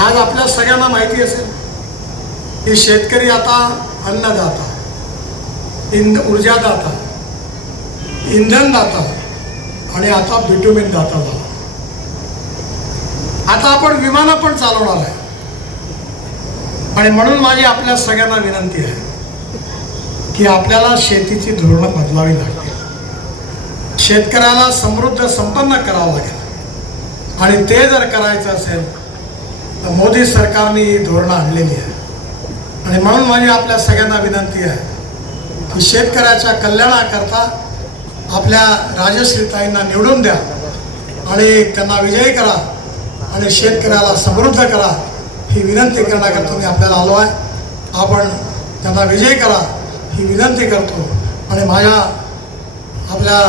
आज आपल्या सगळ्यांना माहिती असेल की शेतकरी आता अन्नदाता इंध ऊर्जादाता इंधनदाता आणि आता बिटुमिन दाता झाला. आता आपण विमानं पण चालवणार आहे. आणि म्हणून माझी आपल्या सगळ्यांना विनंती आहे की आपल्याला शेतीची धोरणं बदलावी लागतील. शेतकऱ्याला समृद्ध संपन्न करावं लागेल. आणि ते जर करायचं असेल मोदी सरकारने ही धोरणं आणलेली आहे. आणि म्हणून माझी आपल्या सगळ्यांना विनंती आहे की शेतकऱ्याच्या कल्याणाकरता आपल्या राजश्रीताईंना निवडून द्या आणि त्यांना विजयी करा आणि शेतकऱ्याला समृद्ध करा ही विनंती करण्याकरता मी आपल्याला आलो आहे. आपण त्यांना विजयी करा ही विनंती करतो. आणि माझ्या आपल्या